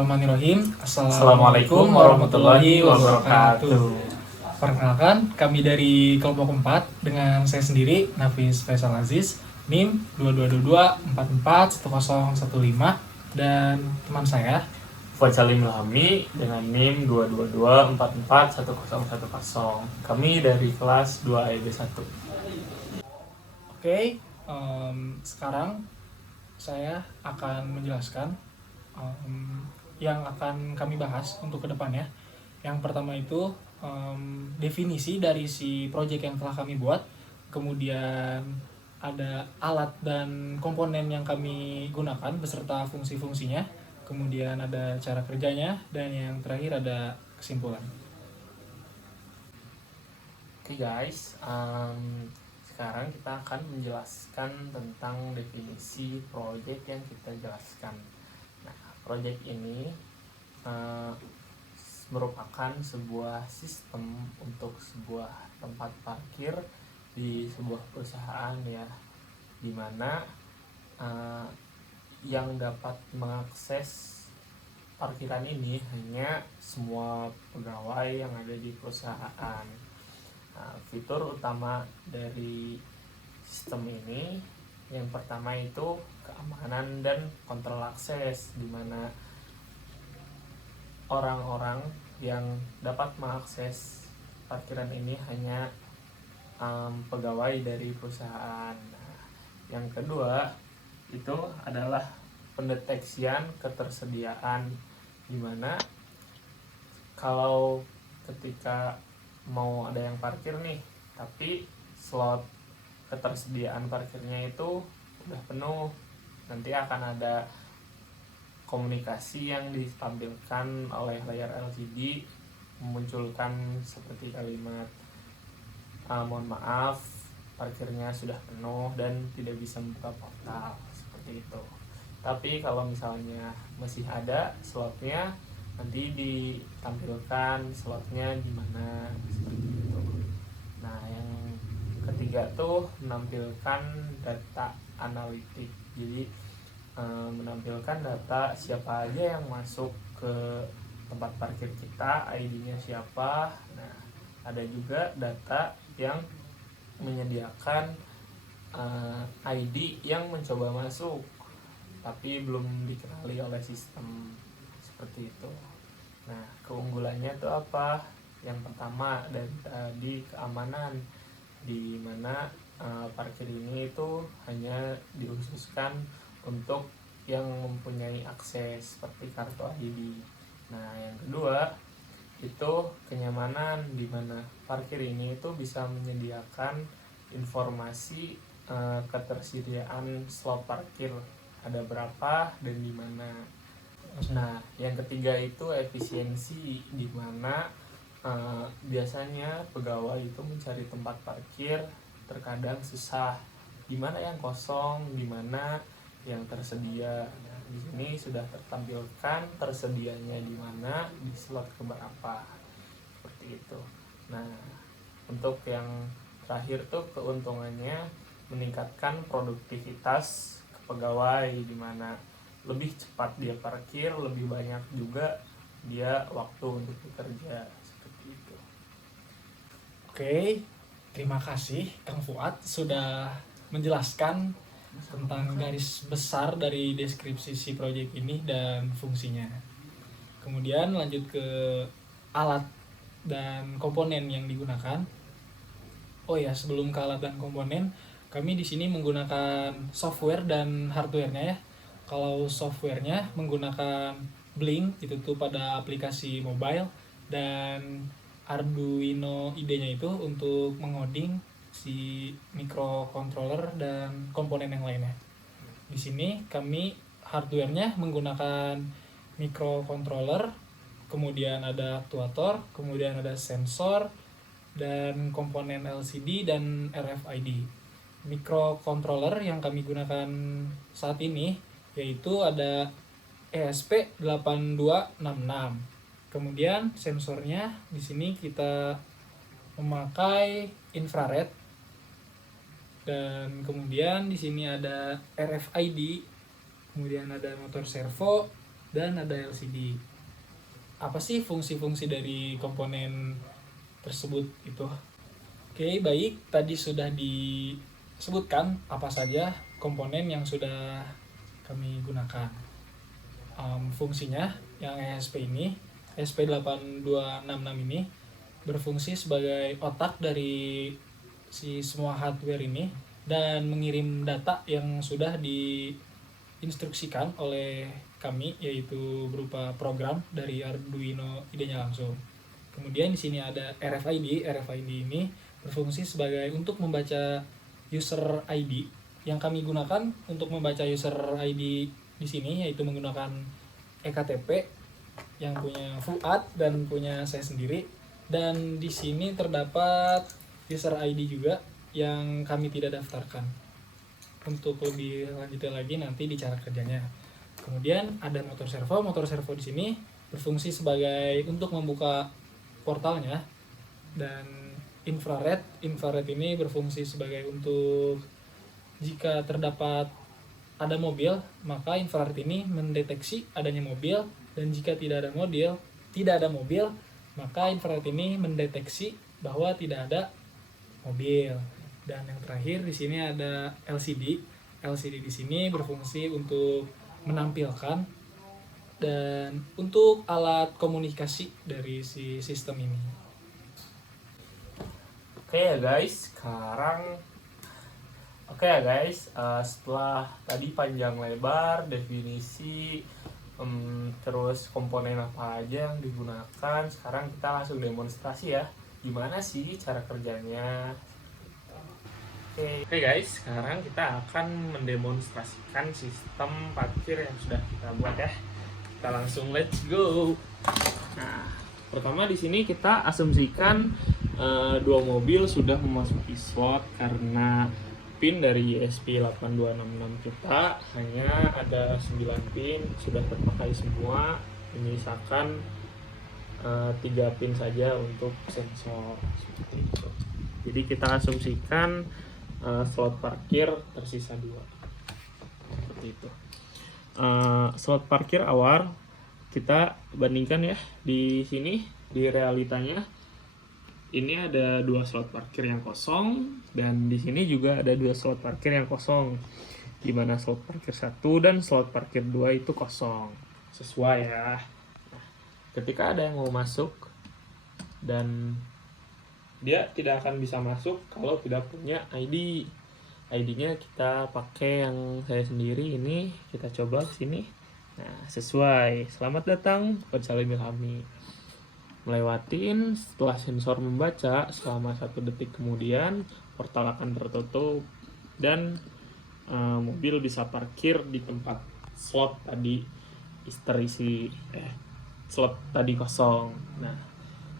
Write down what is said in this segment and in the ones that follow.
Bismillahirrahmanirrahim. Assalamualaikum warahmatullahi wabarakatuh. Perkenalkan, kami dari kelompok 4 dengan saya sendiri, Nafis Faisal Aziz, NIM 2222441015, dan teman saya Fuad Salim Ilhami dengan NIM 222441010. Kami dari kelas 2 EB1. Oke, sekarang saya akan menjelaskan yang akan kami bahas untuk kedepannya. Yang pertama itu definisi dari si project yang telah kami buat, kemudian ada alat dan komponen yang kami gunakan beserta fungsi-fungsinya, kemudian ada cara kerjanya, dan yang terakhir ada kesimpulan. Oke guys, sekarang kita akan menjelaskan tentang definisi project yang kita jelaskan. Nah, project ini merupakan sebuah sistem untuk sebuah tempat parkir di sebuah perusahaan ya, dimana yang dapat mengakses parkiran ini hanya semua pegawai yang ada di perusahaan. Fitur utama dari sistem ini yang pertama itu keamanan dan kontrol akses, di mana orang-orang yang dapat mengakses parkiran ini hanya pegawai dari perusahaan. Yang kedua itu adalah pendeteksian ketersediaan, di mana kalau ketika mau ada yang parkir nih, tapi slot ketersediaan parkirnya itu udah penuh, nanti akan ada komunikasi yang ditampilkan oleh layar LCD memunculkan seperti kalimat mohon maaf, parkirnya sudah penuh dan tidak bisa membuka portal, seperti itu. Tapi kalau misalnya masih ada slotnya, nanti ditampilkan slotnya di mana, seperti itu. Nah, yang ketiga tuh menampilkan data analitik. Jadi menampilkan data siapa aja yang masuk ke tempat parkir kita, ID-nya siapa. Nah, ada juga data yang menyediakan ID yang mencoba masuk tapi belum dikenali oleh sistem, seperti itu. Nah, keunggulannya itu apa? Yang pertama dari tadi keamanan, di mana parkir ini itu hanya dikhususkan untuk yang mempunyai akses seperti kartu ID. Nah, yang kedua itu kenyamanan, di mana parkir ini itu bisa menyediakan informasi ketersediaan slot parkir, ada berapa dan di mana. Nah, yang ketiga itu efisiensi, di mana biasanya pegawai itu mencari tempat parkir terkadang susah, di mana yang kosong, di mana yang tersedia. Nah, di sini sudah tertampilkan tersedianya di mana, di slot keberapa, seperti itu. Nah, untuk yang terakhir tuh keuntungannya meningkatkan produktivitas pegawai, di mana lebih cepat dia parkir, lebih banyak juga dia waktu untuk bekerja, seperti itu. Oke, terima kasih Kang Fuad sudah menjelaskan tentang garis besar dari deskripsi si proyek ini dan fungsinya. Kemudian lanjut ke alat dan komponen yang digunakan. Oh ya, sebelum ke alat dan komponen, kami di sini menggunakan software dan hardware-nya ya. Kalau software-nya menggunakan Blink, itu tuh pada aplikasi mobile, dan Arduino IDE-nya itu untuk mengoding si microcontroller dan komponen yang lainnya. Di sini kami hardware-nya menggunakan microcontroller, kemudian ada aktuator, kemudian ada sensor, dan komponen LCD dan RFID. Microcontroller yang kami gunakan saat ini yaitu ada ESP8266. Kemudian sensornya di sini kita memakai infrared, dan kemudian di sini ada RFID, kemudian ada motor servo, dan ada LCD. Apa sih fungsi-fungsi dari komponen tersebut itu? Oke, baik. Tadi sudah disebutkan apa saja komponen yang sudah kami gunakan. Fungsinya yang ESP ini, ESP8266 ini berfungsi sebagai otak dari si semua hardware ini dan mengirim data yang sudah diinstruksikan oleh kami, yaitu berupa program dari Arduino IDE-nya langsung. Kemudian di sini ada RFID. RFID ini berfungsi sebagai untuk membaca user ID. Yang kami gunakan untuk membaca user ID di sini yaitu menggunakan eKTP yang punya Fuad dan punya saya sendiri. Dan di sini terdapat user ID juga yang kami tidak daftarkan. Untuk lebih lanjutnya lagi nanti di cara kerjanya. Kemudian ada motor servo. Motor servo di sini berfungsi sebagai untuk membuka portalnya, dan infrared. Infrared ini berfungsi sebagai untuk jika terdapat ada mobil, maka infrared ini mendeteksi adanya mobil, dan jika tidak ada mobil, maka infrared ini mendeteksi bahwa tidak ada mobil. Dan yang terakhir di sini ada LCD. LCD di sini berfungsi untuk menampilkan dan untuk alat komunikasi dari si sistem ini. Oke ya guys, setelah tadi panjang lebar definisi, terus komponen apa aja yang digunakan, sekarang kita langsung demonstrasi ya, gimana sih cara kerjanya. Oke guys, sekarang kita akan mendemonstrasikan sistem parkir yang sudah kita buat ya. Kita langsung let's go. Nah, pertama di sini kita asumsikan dua mobil sudah memasuki slot karena pin dari ESP8266 kita hanya ada 9 pin, sudah terpakai semua. Menyisakan 3 pin saja untuk sensor seperti itu. Jadi kita asumsikan slot parkir tersisa 2 seperti itu. Slot parkir awal kita bandingkan ya, di sini di realitanya ini ada 2 slot parkir yang kosong, dan di sini juga ada 2 slot parkir yang kosong, di mana slot parkir 1 dan slot parkir 2 itu kosong sesuai ya. Nah, ketika ada yang mau masuk dan dia tidak akan bisa masuk kalau tidak punya ID. ID-nya kita pakai yang saya sendiri ini, kita coba ke sini. Nah, sesuai. Selamat datang kepada Salim Ilhami. Melewatin, setelah sensor membaca selama 1 detik kemudian portal akan tertutup dan mobil bisa parkir di tempat slot tadi slot tadi kosong. Nah,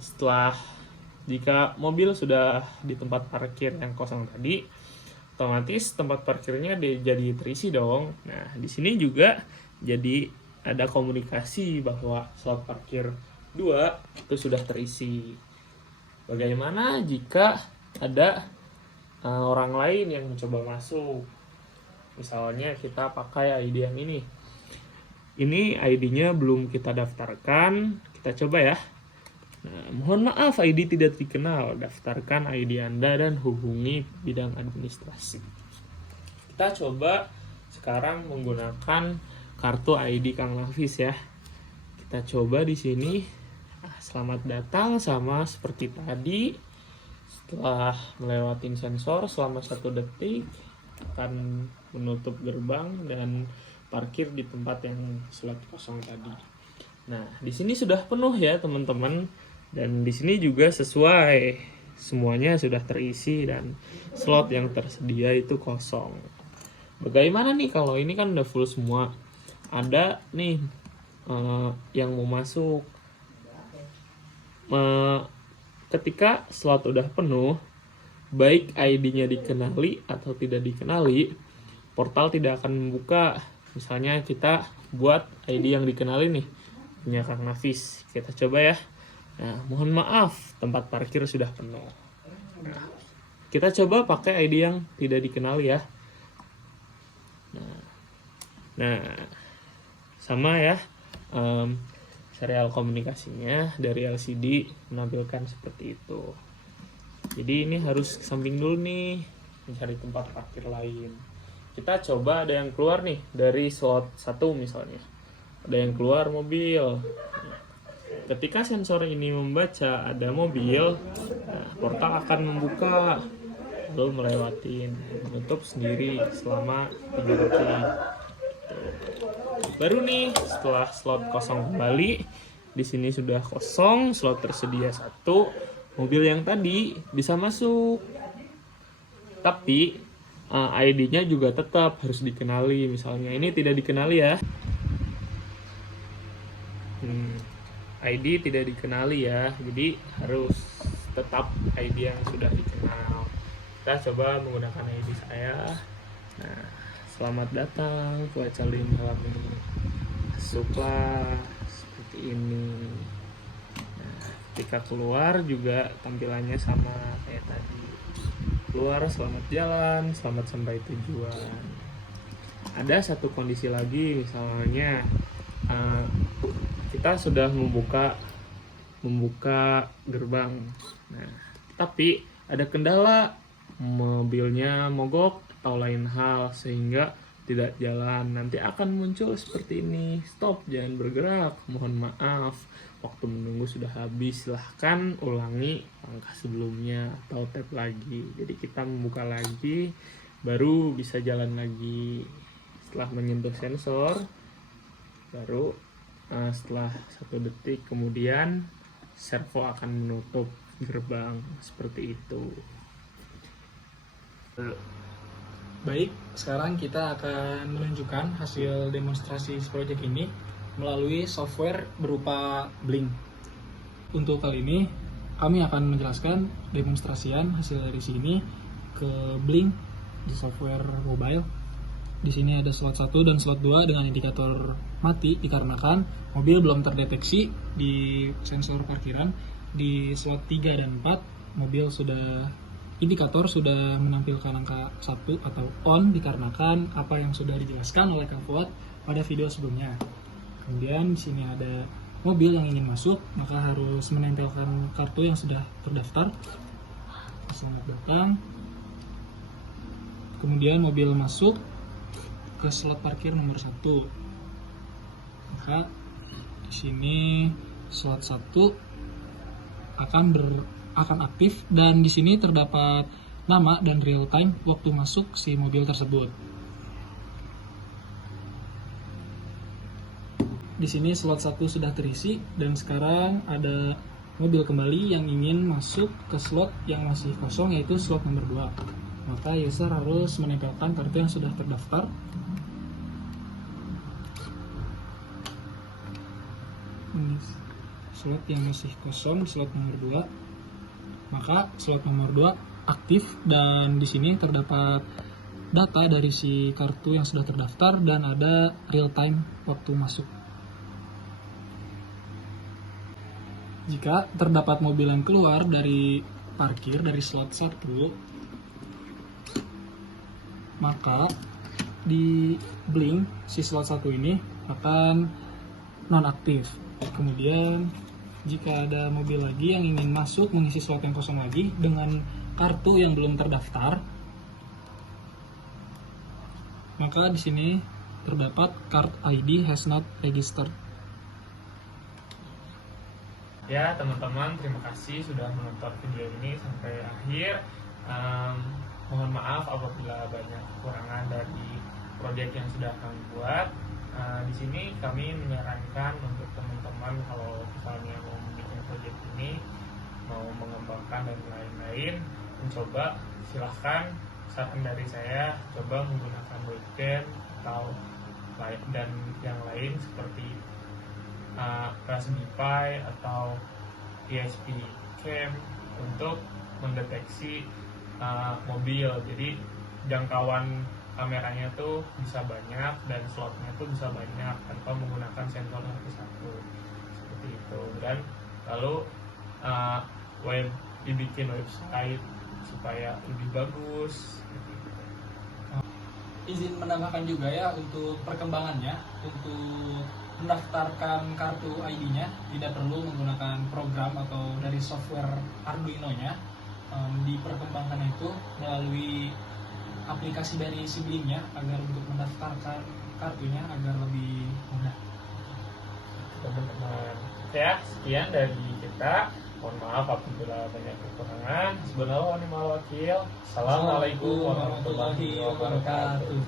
setelah jika mobil sudah di tempat parkir yang kosong tadi, otomatis tempat parkirnya jadi terisi dong. Nah, di sini juga jadi ada komunikasi bahwa slot parkir 2 itu sudah terisi. Bagaimana jika ada orang lain yang mencoba masuk? Misalnya kita pakai ID yang ini. Ini ID-nya belum kita daftarkan. Kita coba ya. Nah, mohon maaf ID tidak dikenal. Daftarkan ID Anda dan hubungi bidang administrasi. Kita coba sekarang menggunakan kartu ID Kang Nafis ya. Kita coba di sini. Nah, selamat datang, sama seperti tadi. Setelah melewati sensor selama 1 detik akan menutup gerbang dan parkir di tempat yang slot kosong tadi. Nah, di sini sudah penuh ya teman-teman. Dan di sini juga sesuai, semuanya sudah terisi dan slot yang tersedia itu kosong. Bagaimana nih kalau ini kan udah full semua? Ada nih yang mau masuk. Ketika slot udah penuh, baik ID-nya dikenali atau tidak dikenali, portal tidak akan membuka. Misalnya kita buat ID yang dikenali nih, punya Kang Nafis. Kita coba ya. Nah, mohon maaf, tempat parkir sudah penuh. Nah, kita coba pakai ID yang tidak dikenali ya. Nah, sama ya. serial komunikasinya dari LCD menampilkan seperti itu. Jadi ini harus ke samping dulu nih, mencari tempat parkir lain. Kita coba ada yang keluar nih dari slot 1 misalnya. Ada yang keluar mobil. Ketika sensor ini membaca ada mobil, nah, portal akan membuka lalu melewatin, menutup sendiri selama 3 detik. Baru nih setelah slot kosong kembali, di sini sudah kosong, slot tersedia 1, mobil yang tadi bisa masuk. Tapi ID-nya juga tetap harus dikenali. Misalnya ini tidak dikenali ya. ID tidak dikenali ya, jadi harus tetap ID yang sudah dikenal. Kita coba menggunakan ID saya. Nah, selamat datang cuaca lim malam ini. Masuklah seperti ini. Nah, ketika keluar juga tampilannya sama kayak tadi. Keluar selamat jalan, selamat sampai tujuan. Ada satu kondisi lagi, misalnya kita sudah membuka gerbang. Nah, tapi ada kendala, mobilnya mogok atau lain hal sehingga tidak jalan. Nanti akan muncul seperti ini, stop, jangan bergerak, mohon maaf, waktu menunggu sudah habis, silahkan ulangi langkah sebelumnya atau tap lagi. Jadi kita membuka lagi baru bisa jalan lagi. Setelah menyentuh sensor baru setelah 1 detik kemudian servo akan menutup gerbang seperti itu. Baik, sekarang kita akan menunjukkan hasil demonstrasi proyek ini melalui software berupa Blink. Untuk kali ini, kami akan menjelaskan demonstrasian hasil dari sini ke Blink di software mobile. Di sini ada slot 1 dan slot 2 dengan indikator mati dikarenakan mobil belum terdeteksi di sensor parkiran. Di slot 3 dan 4, mobil indikator sudah menampilkan angka 1 atau on dikarenakan apa yang sudah dijelaskan oleh Kang Fuad pada video sebelumnya. Kemudian di sini ada mobil yang ingin masuk, maka harus menempelkan kartu yang sudah terdaftar. Selamat datang. Kemudian mobil masuk ke slot parkir nomor 1. Maka di sini slot 1 akan aktif dan di sini terdapat nama dan real time waktu masuk si mobil tersebut. Di sini slot 1 sudah terisi dan sekarang ada mobil kembali yang ingin masuk ke slot yang masih kosong, yaitu slot nomor 2. Maka user harus menempelkan kartu yang sudah terdaftar. Ini slot yang masih kosong, slot nomor 2. Maka slot nomor 2 aktif dan di sini terdapat data dari si kartu yang sudah terdaftar dan ada real time waktu masuk. Jika terdapat mobil yang keluar dari parkir dari slot 1, maka di Blink si slot 1 ini akan nonaktif. Kemudian jika ada mobil lagi yang ingin masuk mengisi slot yang kosong lagi dengan kartu yang belum terdaftar, maka di sini terdapat card ID has not registered. Ya teman-teman, terima kasih sudah menonton video ini sampai akhir. Mohon maaf apabila banyak kekurangan dari proyek yang sudah kami buat. Di sini kami menyarankan untuk teman-teman kalau misalnya mau membuat proyek ini, mau mengembangkan dan lain-lain, mencoba silahkan. Saran dari saya, coba menggunakan webcam atau dan yang lain seperti Raspberry Pi atau PSP cam untuk mendeteksi mobil. Jadi jangkauan kameranya tuh bisa banyak dan slotnya tuh bisa banyak tanpa menggunakan sensor satu seperti itu. Dan lalu dibikin website supaya lebih bagus. Izin menambahkan juga ya untuk perkembangannya, untuk mendaftarkan kartu ID-nya tidak perlu menggunakan program atau dari software Arduino-nya. Diperkembangkan itu melalui aplikasi dari siblingnya agar untuk mendaftarkan kartunya agar lebih mudah. Teman-teman, ya sekian dari kita. Mohon maaf apabila banyak kekurangan. Subhanallah wa ni'mal wakil. Assalamualaikum warahmatullahi wabarakatuh.